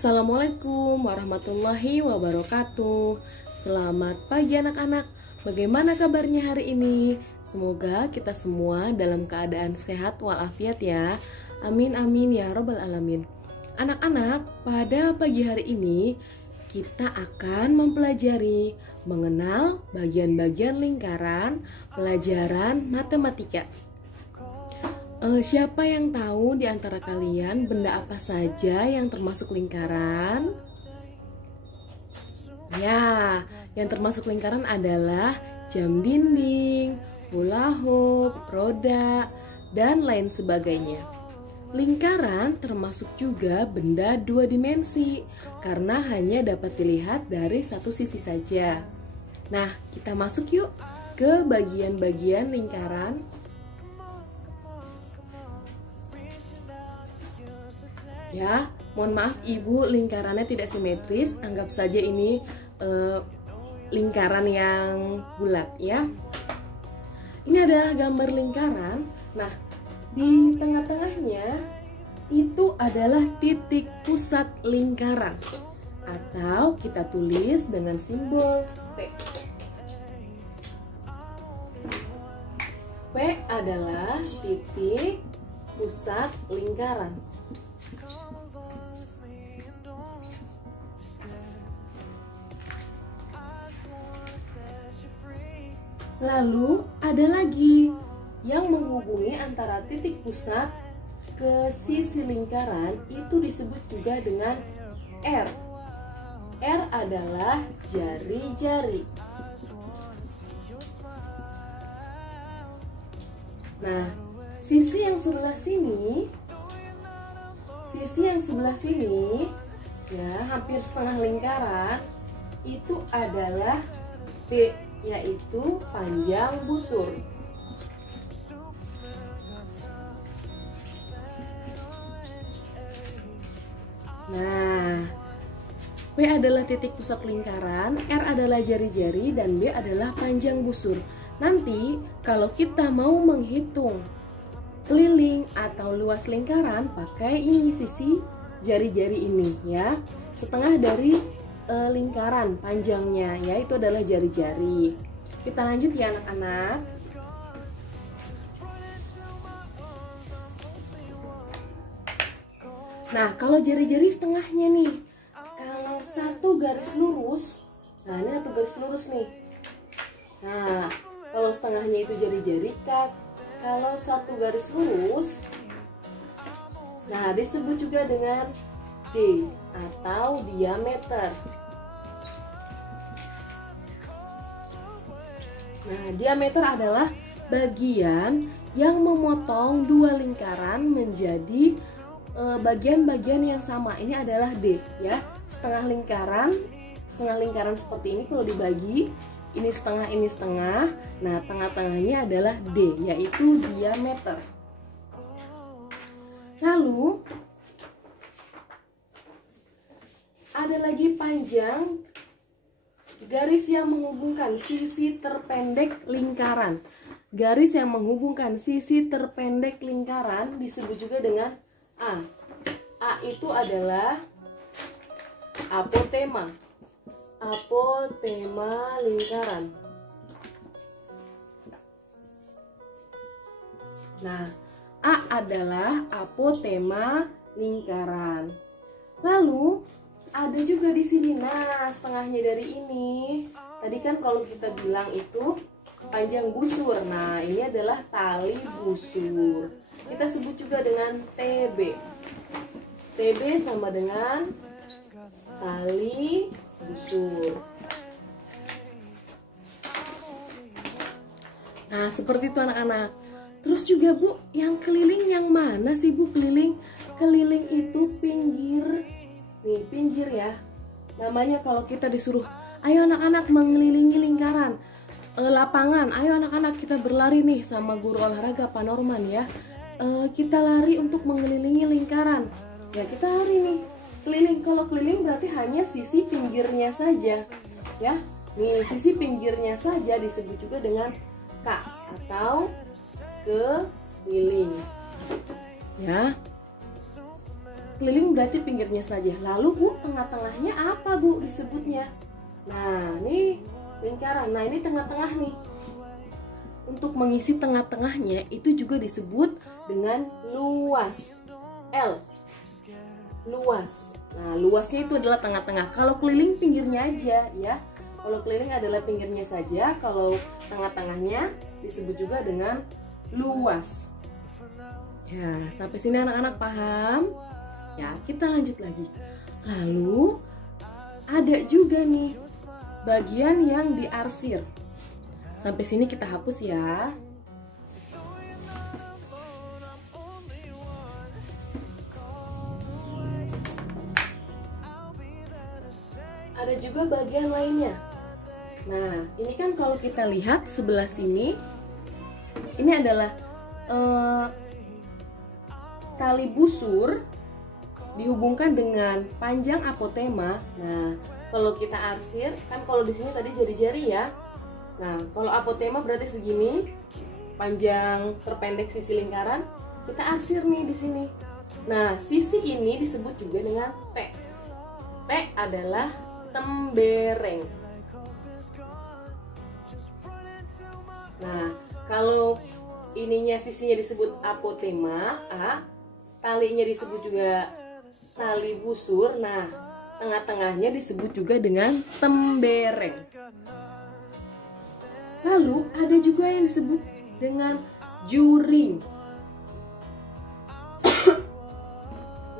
Assalamualaikum warahmatullahi wabarakatuh. Selamat pagi anak-anak. Bagaimana kabarnya hari ini? Semoga kita semua dalam keadaan sehat walafiat ya. Amin amin ya robbal alamin. Anak-anak, pada pagi hari ini kita akan mempelajari mengenal bagian-bagian lingkaran pelajaran matematika. Siapa yang tahu di antara kalian benda apa saja yang termasuk lingkaran? Ya, yang termasuk lingkaran adalah jam dinding, hula hoop, roda, dan lain sebagainya. Lingkaran termasuk juga benda dua dimensi karena hanya dapat dilihat dari satu sisi saja. Nah, kita masuk yuk ke bagian-bagian lingkaran. Ya, mohon maaf ibu, lingkarannya tidak simetris. Anggap saja ini lingkaran yang bulat ya. Ini adalah gambar lingkaran. Nah, di tengah-tengahnya itu adalah titik pusat lingkaran, atau kita tulis dengan simbol P. P adalah titik pusat lingkaran. Lalu ada lagi yang menghubungi antara titik pusat ke sisi lingkaran, itu disebut juga dengan R. R adalah jari-jari. Nah, sisi yang sebelah sini ya, hampir setengah lingkaran itu adalah B, yaitu panjang busur. Nah, P adalah titik pusat lingkaran, R adalah jari-jari, dan B adalah panjang busur. Nanti kalau kita mau menghitung keliling atau luas lingkaran, pakai ini sisi jari-jari ini ya. Setengah dari lingkaran panjangnya, ya, itu adalah jari-jari. Kita lanjut ya anak-anak. Nah, kalau jari-jari setengahnya nih, kalau satu garis lurus, nah ini satu garis lurus nih. Nah, kalau setengahnya itu jari-jari, kalau satu garis lurus, nah disebut juga dengan D atau diameter. Nah, diameter adalah bagian yang memotong dua lingkaran menjadi bagian-bagian yang sama. Ini adalah D ya. Setengah lingkaran seperti ini kalau dibagi, ini setengah. Nah, tengah-tengahnya adalah D, yaitu diameter. Lalu ada lagi panjang garis yang menghubungkan sisi terpendek lingkaran. Garis yang menghubungkan sisi terpendek lingkaran disebut juga dengan A. A itu adalah apotema. Apotema lingkaran. Nah, A adalah apotema lingkaran. Lalu ada juga di sini, nah setengahnya dari ini. Tadi kan kalau kita bilang itu panjang busur. Nah, ini adalah tali busur. Kita sebut juga dengan TB. TB sama dengan tali busur. Nah, seperti itu anak-anak. Terus juga Bu, yang keliling yang mana sih Bu? Keliling itu pinggir. Nih, pinggir ya. Namanya kalau kita disuruh, ayo anak-anak mengelilingi lingkaran lapangan. Ayo anak-anak kita berlari nih sama guru olahraga Pak Norman ya. Kita lari untuk mengelilingi lingkaran. Ya, kita lari nih. Keliling. Kalau keliling berarti hanya sisi pinggirnya saja. Ya. Nih, sisi pinggirnya saja disebut juga dengan K atau keliling. Ya. keliling berarti pinggirnya saja. Lalu Bu, tengah-tengahnya apa Bu disebutnya? Nah, ini lingkaran. Nah, ini tengah-tengah nih. Untuk mengisi tengah-tengahnya itu juga disebut dengan luas. L. Luas. Nah, luasnya itu adalah tengah-tengah. Kalau keliling pinggirnya aja ya. Kalau keliling adalah pinggirnya saja, kalau tengah-tengahnya disebut juga dengan luas. Ya, sampai sini anak-anak paham? Ya, kita lanjut lagi. Lalu ada juga nih bagian yang diarsir. Sampai sini kita hapus ya. Ada juga bagian lainnya. Nah, ini kan kalau kita lihat sebelah sini, ini adalah tali busur dihubungkan dengan panjang apotema. Nah, kalau kita arsir, kan kalau di sini tadi jari-jari ya. Nah, kalau apotema berarti segini, panjang terpendek sisi lingkaran, kita arsir nih di sini. Nah, sisi ini disebut juga dengan T. T adalah tembereng. Nah, kalau ininya sisinya disebut apotema, A, talinya disebut juga tali busur. Nah, tengah-tengahnya disebut juga dengan tembereng. Lalu ada juga yang disebut dengan juring.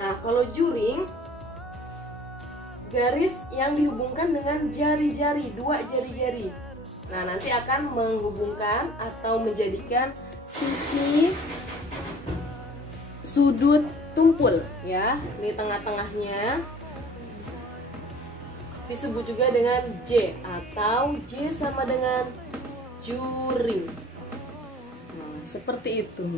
Nah, kalau juring, garis yang dihubungkan dengan jari-jari, dua jari-jari. Nah, nanti akan menghubungkan atau menjadikan sisi sudut tumpul ya. Ini tengah-tengahnya disebut juga dengan J, atau J sama dengan juring. Nah, seperti itu.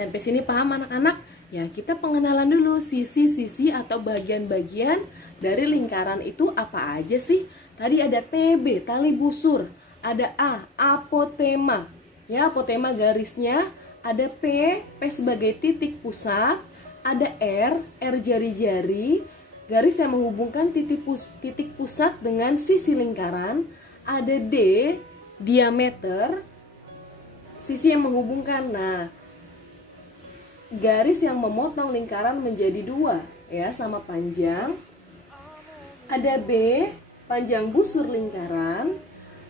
Sampai sini paham anak-anak? Ya, kita pengenalan dulu sisi-sisi atau bagian-bagian dari lingkaran itu apa aja sih? Tadi ada TB, tali busur, ada A, apotema. Ya, apotema garisnya, ada P, P sebagai titik pusat, ada R, R jari-jari, garis yang menghubungkan titik pusat dengan sisi lingkaran, ada D, diameter, sisi yang menghubungkan. Nah, garis yang memotong lingkaran menjadi dua ya, sama panjang. Ada B, panjang busur lingkaran.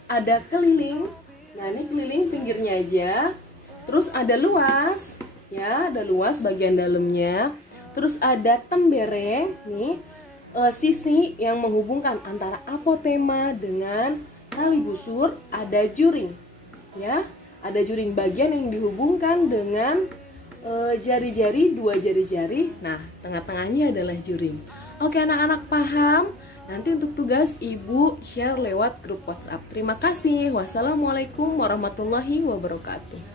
Ada keliling. Nah, ini keliling pinggirnya aja. Terus ada luas ya, ada luas bagian dalamnya. Terus ada tembereng nih, sisi yang menghubungkan antara apotema dengan tali busur. Ada juring ya, ada juring bagian yang dihubungkan dengan jari-jari, dua jari-jari. Nah, tengah-tengahnya adalah juring. Oke anak-anak paham? Nanti untuk tugas Ibu share lewat grup WhatsApp. Terima kasih. Wassalamualaikum warahmatullahi wabarakatuh.